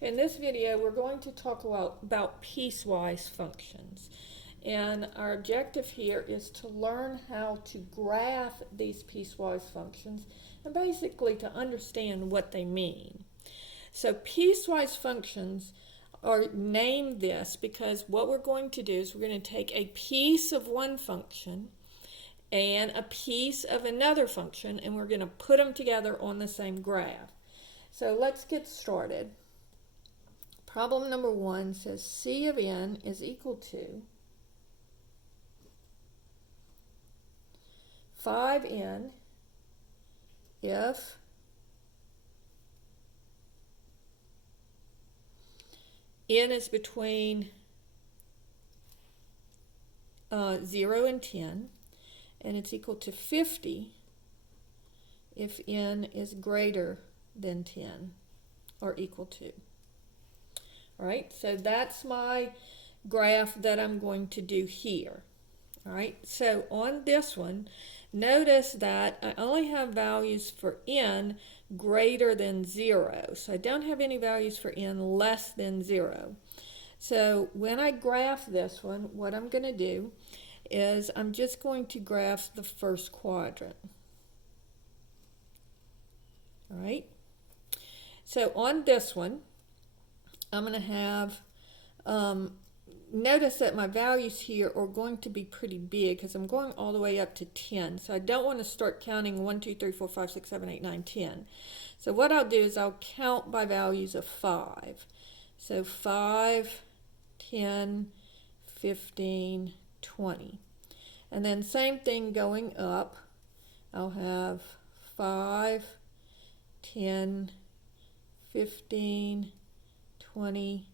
In this video, we're going to talk about piecewise functions. And our objective here is to learn how to graph these piecewise functions and basically to understand what they mean. So piecewise functions are named this because what we're going to do is we're going to take a piece of one function and a piece of another function, and we're going to put them together on the same graph. So let's get started. Problem number 1 says C of n is equal to 5n if n is between 0 and 10, and it's equal to 50 if n is greater than 10 or equal to. All right, so that's my graph that I'm going to do here. All right, so on this one, notice that I only have values for n greater than 0. So I don't have any values for n less than 0. So when I graph this one, what I'm going to do is I'm just going to graph the first quadrant. All right, so on this one, I'm going to have, notice that my values here are going to be pretty big because I'm going all the way up to 10. So I don't want to start counting 1, 2, 3, 4, 5, 6, 7, 8, 9, 10. So what I'll do is I'll count by values of 5. So 5, 10, 15, 20. And then same thing going up. I'll have 5, 10, 15, 20,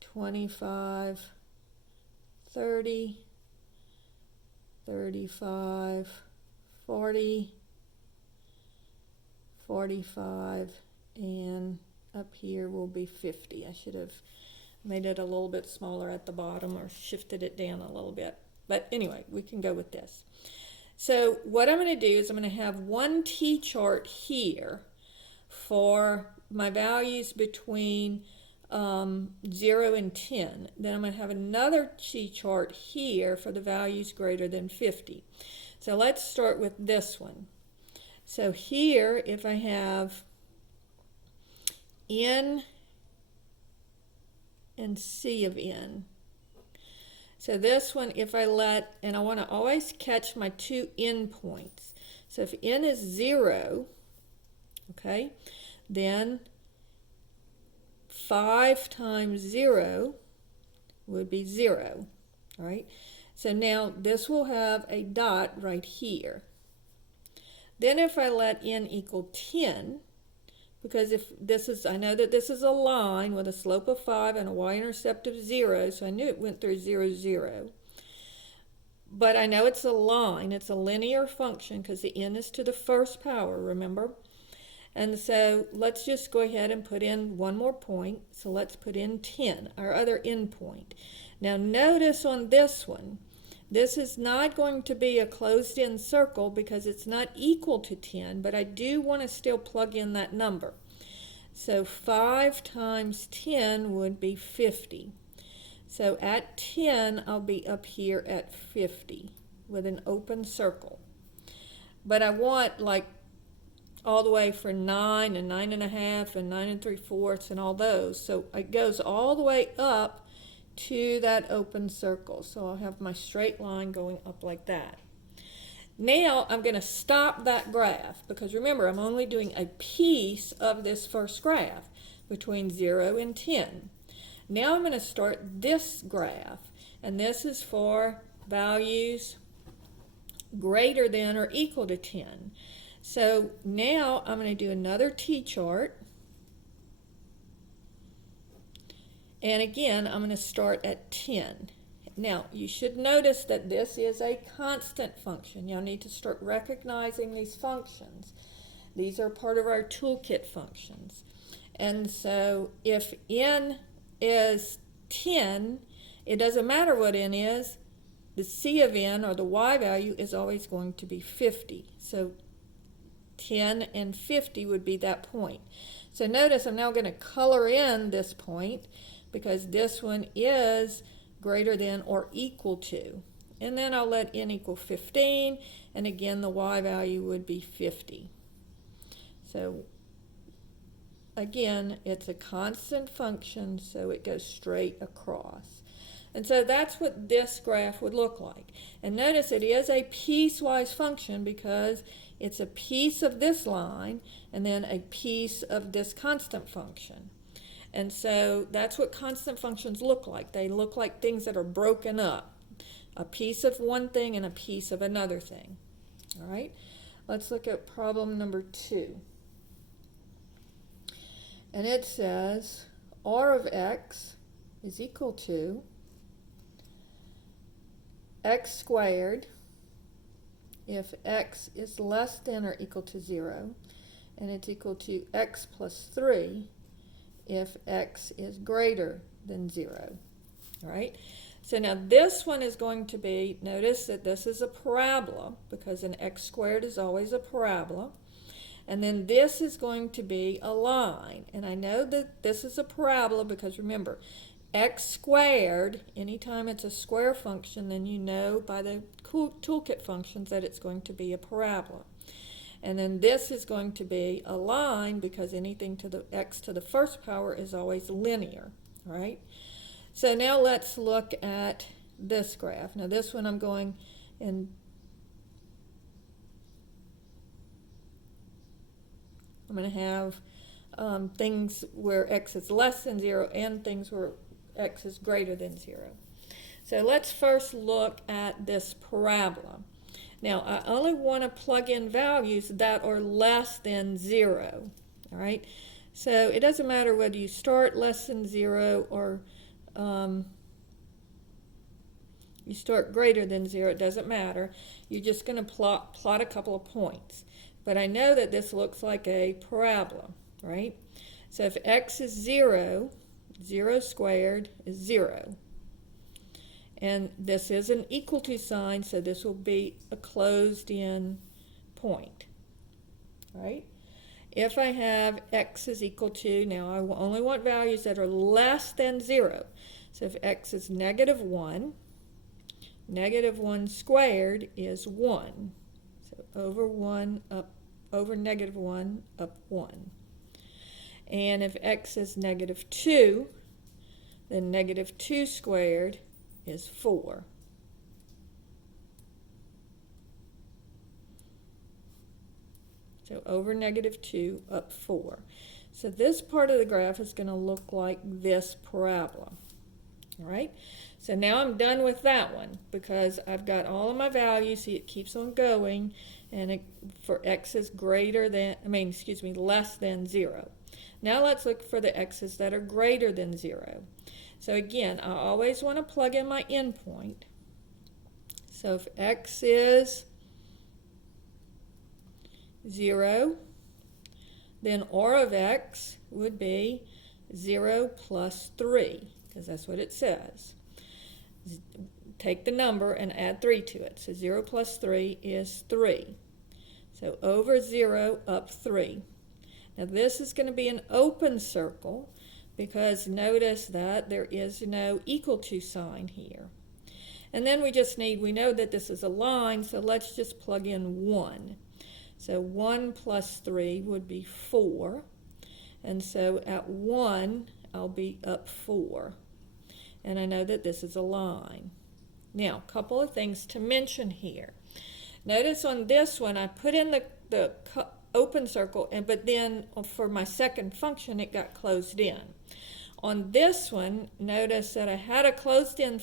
25, 30, 35, 40, 45, and up here will be 50. I should have made it a little bit smaller at the bottom or shifted it down a little bit. But anyway, we can go with this. So what I'm going to do is I'm going to have one T-chart here for my values between 0 and 10. Then I'm going to have another T-chart here for the values greater than 50. So let's start with this one. So here, if I have n and C of n. So this one, if I let, and I want to always catch my two endpoints. So if n is 0, okay, then 5 times 0 would be 0, all right? So now this will have a dot right here. Then if I let n equal 10, because if this is, I know that this is a line with a slope of 5 and a y-intercept of 0, so I knew it went through 0, 0. But I know it's a line, it's a linear function because the n is to the first power, remember? And so let's just go ahead and put in one more point. So let's put in 10, our other endpoint. Now notice on this one, this is not going to be a closed-in circle because it's not equal to 10, but I do want to still plug in that number. So 5 times 10 would be 50. So at 10, I'll be up here at 50 with an open circle. But I want like all the way for 9 and 9 1/2 and 9 3/4 and all those. So it goes all the way up to that open circle. So I'll have my straight line going up like that. Now I'm going to stop that graph because remember I'm only doing a piece of this first graph between 0 and 10. Now I'm going to start this graph, and this is for values greater than or equal to 10. So now I'm going to do another T-chart. And again, I'm going to start at 10. Now, you should notice that this is a constant function. You'll need to start recognizing these functions. These are part of our toolkit functions. And so if n is 10, it doesn't matter what n is. The C of n, or the y value, is always going to be 50. So 10 and 50 would be that point. So notice I'm now going to color in this point because this one is greater than or equal to. And then I'll let n equal 15, and again the y value would be 50. So again, it's a constant function, so it goes straight across. And so that's what this graph would look like. And notice it is a piecewise function because it's a piece of this line and then a piece of this constant function. And so that's what constant functions look like. They look like things that are broken up. A piece of one thing and a piece of another thing. All right, let's look at problem number 2. And it says r of x is equal to x squared if x is less than or equal to 0, and it's equal to x plus 3 if x is greater than 0. All right, so now this one is going to be, notice that this is a parabola because an x squared is always a parabola. And then this is going to be a line. And I know that this is a parabola because remember, x squared, anytime it's a square function, then you know by the toolkit functions that it's going to be a parabola. And then this is going to be a line because anything to the x to the first power is always linear, right? So now let's look at this graph. Now this one I'm going in I'm going to have things where x is less than 0 and things where x is greater than 0. So let's first look at this parabola. Now I only want to plug in values that are less than 0. All right. So it doesn't matter whether you start less than 0 or you start greater than 0. It doesn't matter. You're just going to plot a couple of points. But I know that this looks like a parabola, right? So if x is 0, 0 squared is 0. And this is an equal to sign, so this will be a closed-in point, right? If I have x is equal to, now I only want values that are less than 0. So if x is negative 1 squared is 1. So over 1 up, over negative 1 up 1. And if x is negative 2, then negative 2 squared is 4. So over negative 2 up 4. So this part of the graph is going to look like this parabola. All right, so now I'm done with that one because I've got all of my values. See, it keeps on going, and for x is greater than, less than 0. Now let's look for the x's that are greater than 0. So again, I always want to plug in my endpoint. So if x is 0, then r of x would be 0 plus 3, because that's what it says. Take the number and add 3 to it. So 0 plus 3 is 3. So over 0 up 3. Now this is going to be an open circle because notice that there is no equal to sign here. And then we know that this is a line, so let's just plug in 1. So 1 plus 3 would be 4. And so at 1, I'll be up 4. And I know that this is a line. Now, a couple of things to mention here. Notice on this one, I put in the open circle, but then for my second function, it got closed in. On this one, notice that I had a closed-in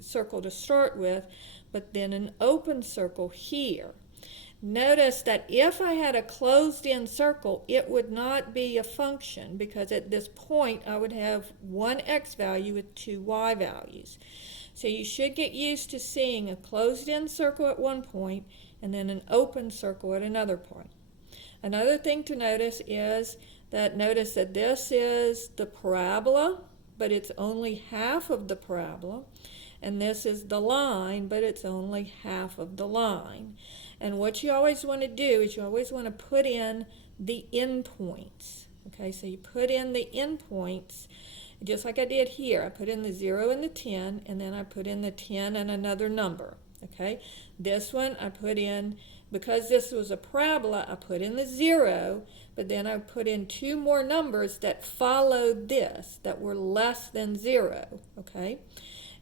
circle to start with, but then an open circle here. Notice that if I had a closed-in circle, it would not be a function because at this point I would have one x value with two y values. So you should get used to seeing a closed-in circle at one point and then an open circle at another point. Another thing to notice is that this is the parabola, but it's only half of the parabola, and this is the line, but it's only half of the line. And what you always want to do is you always want to put in the endpoints, Okay, so you put in the endpoints, just like I did here. I put in the 0 and the 10, and then I put in the 10 and another number. Okay, this one I put in, because this was a parabola, I put in the 0, but then I put in 2 more numbers that followed this, that were less than 0. Okay,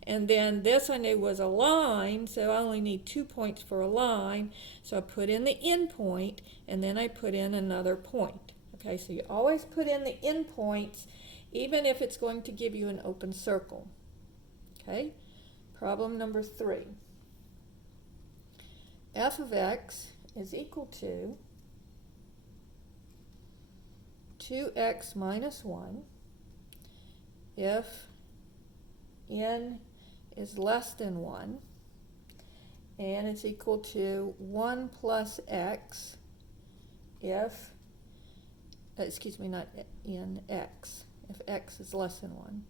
and then this I knew was a line, so I only need 2 points for a line, so I put in the endpoint, and then I put in another point. Okay, so you always put in the endpoints, even if it's going to give you an open circle. Okay, problem number 3. F of x is equal to 2x minus 1 if n is less than 1, and it's equal to 1 plus x if, not n, x, if x is less than 1,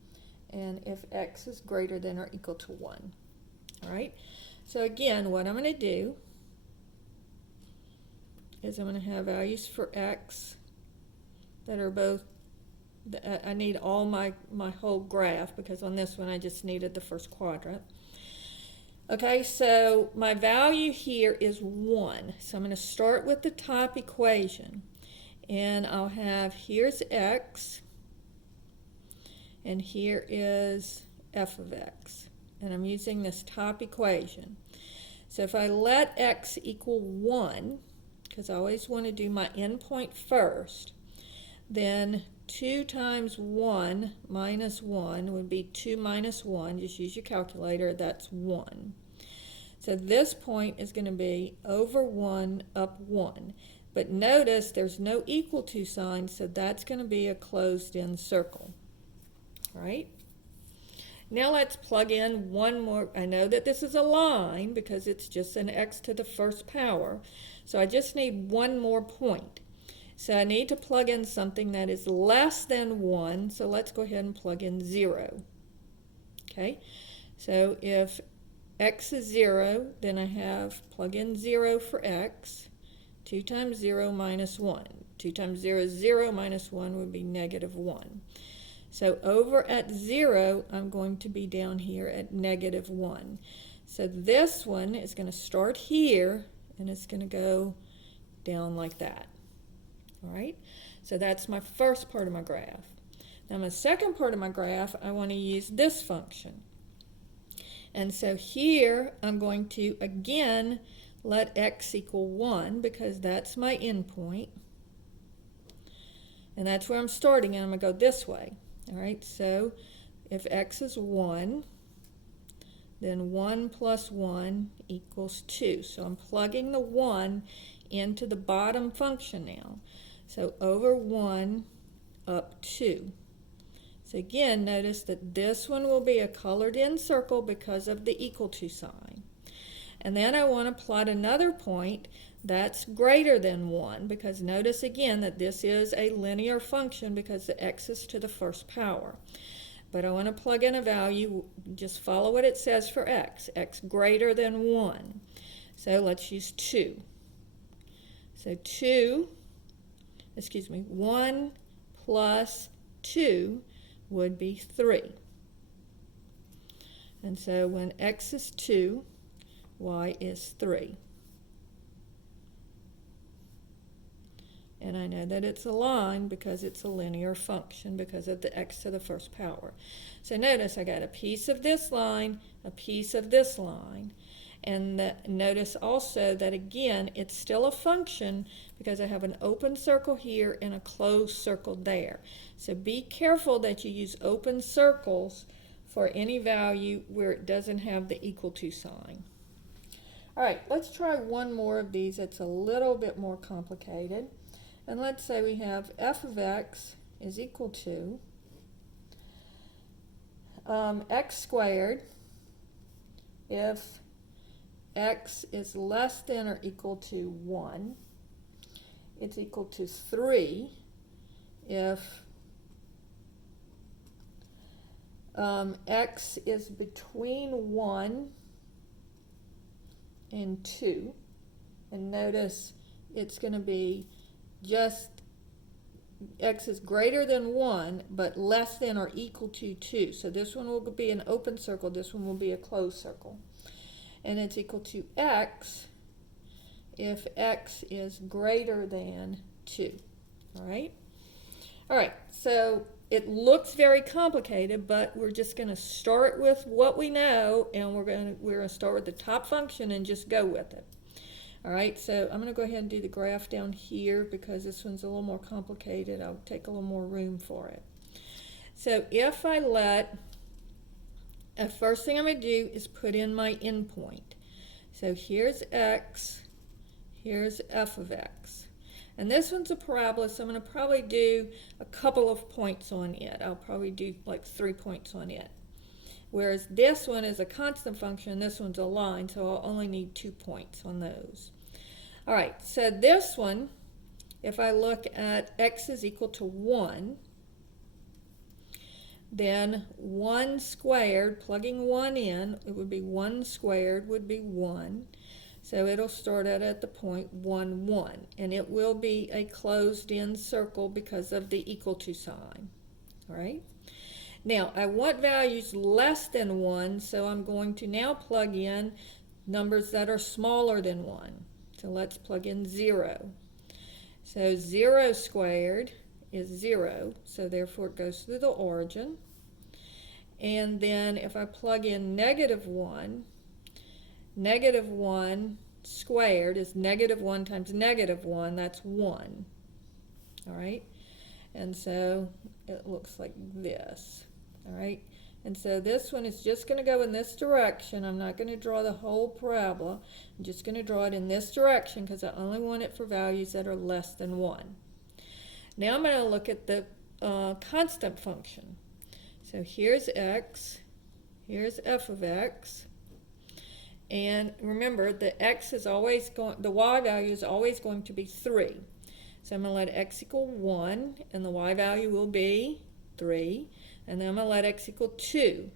and if x is greater than or equal to 1. All right, so again, what I'm going to do is I'm going to have values for x that are both, I need all my whole graph, because on this one I just needed the first quadrant. Okay, so my value here is 1. So I'm going to start with the top equation. And I'll have, here's x, and here is f of x. And I'm using this top equation. So if I let x equal 1, because I always want to do my endpoint first, then 2 times 1 minus 1 would be 2 minus 1. Just use your calculator. That's 1. So this point is going to be over 1 up 1. But notice there's no equal to sign, so that's going to be a closed-in circle. All right? Now let's plug in one more. I know that this is a line because it's just an x to the first power. So I just need one more point. So I need to plug in something that is less than 1. So let's go ahead and plug in 0. Okay? So if x is 0, then I have plug in 0 for x. 2 times 0 minus 1. 2 times 0 is 0, minus 1 would be negative 1. So over at 0, I'm going to be down here at negative 1. So this one is going to start here, and it's going to go down like that. All right? So that's my first part of my graph. Now my second part of my graph, I want to use this function. And so here, I'm going to, again, let x equal 1, because that's my endpoint. And that's where I'm starting, and I'm going to go this way. All right, so if x is 1, then 1 plus 1 equals 2. So I'm plugging the 1 into the bottom function now. So over 1 up 2. So again, notice that this one will be a colored in circle because of the equal to sign. And then I want to plot another point that's greater than 1, because notice again that this is a linear function because the x is to the first power. But I want to plug in a value, just follow what it says for x greater than 1. So let's use 2. So 1 plus 2 would be 3. And so when x is 2, y is 3. And I know that it's a line because it's a linear function because of the x to the first power. So notice I got a piece of this line, a piece of this line. And notice also that again, it's still a function because I have an open circle here and a closed circle there. So be careful that you use open circles for any value where it doesn't have the equal to sign. All right, let's try one more of these. It's a little bit more complicated. And let's say we have f of x is equal to x squared if x is less than or equal to 1. It's equal to 3 if x is between 1 and 2. And notice it's going to be just x is greater than 1, but less than or equal to 2. So this one will be an open circle, this one will be a closed circle. And it's equal to x if x is greater than 2. All right? All right, so it looks very complicated, but we're just going to start with what we know, and we're going to start with the top function and just go with it. All right, so I'm going to go ahead and do the graph down here because this one's a little more complicated. I'll take a little more room for it. So if I the first thing I'm going to do is put in my endpoint. So here's x, here's f of x. And this one's a parabola, so I'm going to probably do a couple of points on it. I'll probably do like 3 points on it. Whereas this one is a constant function, this one's a line, so I'll only need 2 points on those. All right, so this one, if I look at x is equal to 1, then 1 squared, plugging 1 in, it would be 1 squared would be 1. So it'll start out at the point 1, 1. And it will be a closed-in circle because of the equal to sign. All right? Now, I want values less than 1, so I'm going to now plug in numbers that are smaller than 1. So let's plug in 0. So 0 squared is 0, so therefore it goes through the origin. And then if I plug in -1 squared is -1 times -1, that's 1. All right? And so it looks like this. All right? And so this one is just going to go in this direction. I'm not going to draw the whole parabola. I'm just going to draw it in this direction because I only want it for values that are less than 1. Now I'm going to look at the constant function. So here's x, here's f of x, and remember the x is always going, the y value is always going to be 3. So I'm going to let x equal 1, and the y value will be 3, and then I'm going to let x equal 2,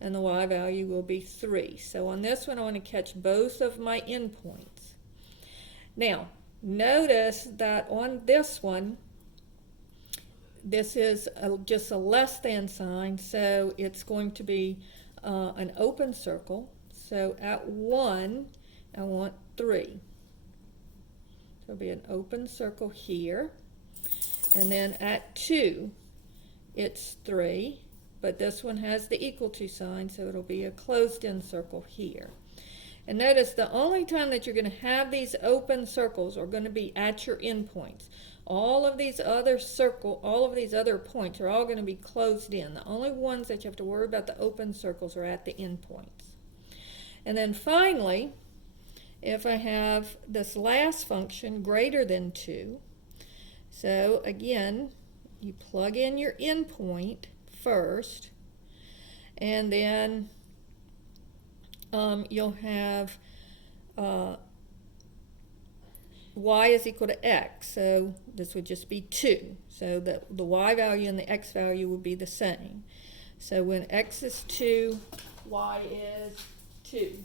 and the y value will be 3. So on this one I want to catch both of my endpoints. Now notice that on this one, this is just a less than sign, so it's going to be an open circle. So at 1, I want 3. So it'll be an open circle here. And then at 2, it's 3, but this one has the equal to sign, so it'll be a closed-in circle here. And notice the only time that you're going to have these open circles are going to be at your endpoints. All of these other points are all going to be closed in. The only ones that you have to worry about the open circles are at the endpoints. And then finally, if I have this last function greater than 2, so again, you plug in your endpoint first, and then you'll have y is equal to x, so this would just be 2. So the y value and the x value would be the same. So when x is 2, y is 2.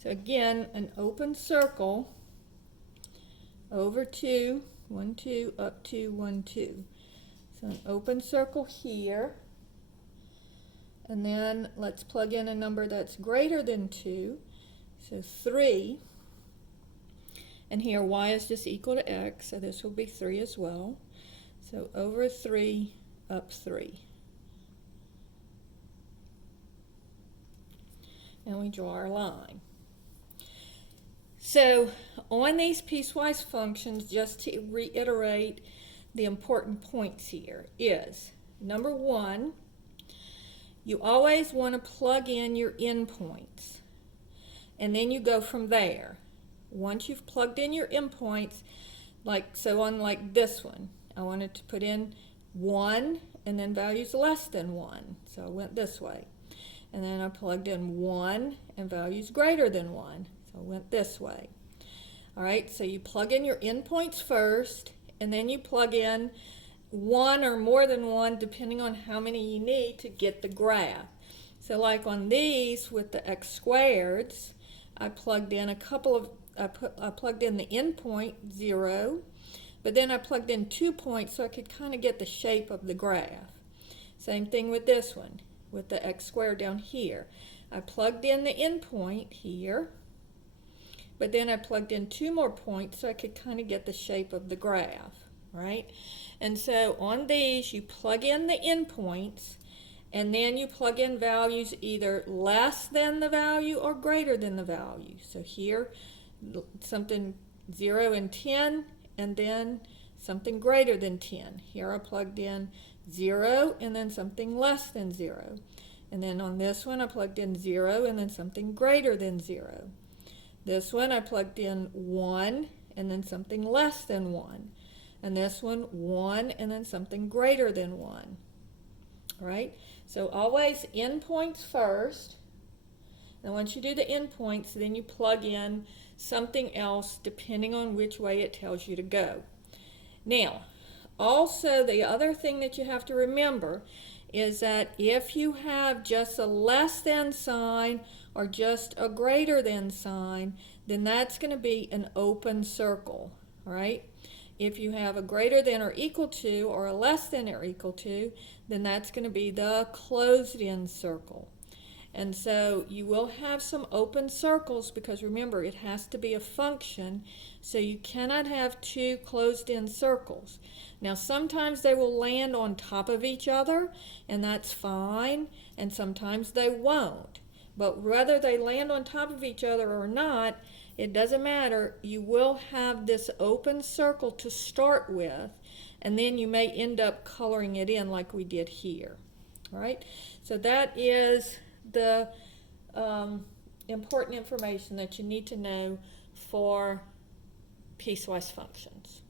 So again, an open circle over 2, 1, 2, up 2, 1, 2. So an open circle here. And then let's plug in a number that's greater than 2. So 3. And here y is just equal to x, so this will be 3 as well. So over 3, up 3. And we draw our line. So on these piecewise functions, just to reiterate the important points here is, number 1, you always want to plug in your endpoints, and then you go from there. Once you've plugged in your endpoints, like this one, I wanted to put in 1 and then values less than 1, so I went this way. And then I plugged in 1 and values greater than 1, so I went this way. All right, so you plug in your endpoints first, and then you plug in 1 or more than 1 depending on how many you need to get the graph. So like on these with the x squareds, I plugged in I plugged in the endpoint 0, but then I plugged in 2 points so I could kind of get the shape of the graph. Same thing with this one, with the x squared down here. I plugged in the endpoint here, but then I plugged in 2 more points so I could kind of get the shape of the graph, right? And so on these, you plug in the endpoints, and then you plug in values either less than the value or greater than the value. So here, something 0 and 10, and then something greater than 10. Here I plugged in 0 and then something less than 0. And then on this one I plugged in 0 and then something greater than 0. This one I plugged in 1 and then something less than 1. And this one 1 and then something greater than 1. All right? So always endpoints first. And once you do the endpoints, then you plug in something else depending on which way it tells you to go. Now, also the other thing that you have to remember is that if you have just a less than sign or just a greater than sign, then that's going to be an open circle, all right? If you have a greater than or equal to or a less than or equal to, then that's going to be the closed in circle. And so you will have some open circles because remember it has to be a function, so you cannot have two closed-in circles. Now sometimes they will land on top of each other and that's fine, and sometimes they won't. But whether they land on top of each other or not, it doesn't matter. You will have this open circle to start with, and then you may end up coloring it in like we did here. All right, so that is the important information that you need to know for piecewise functions.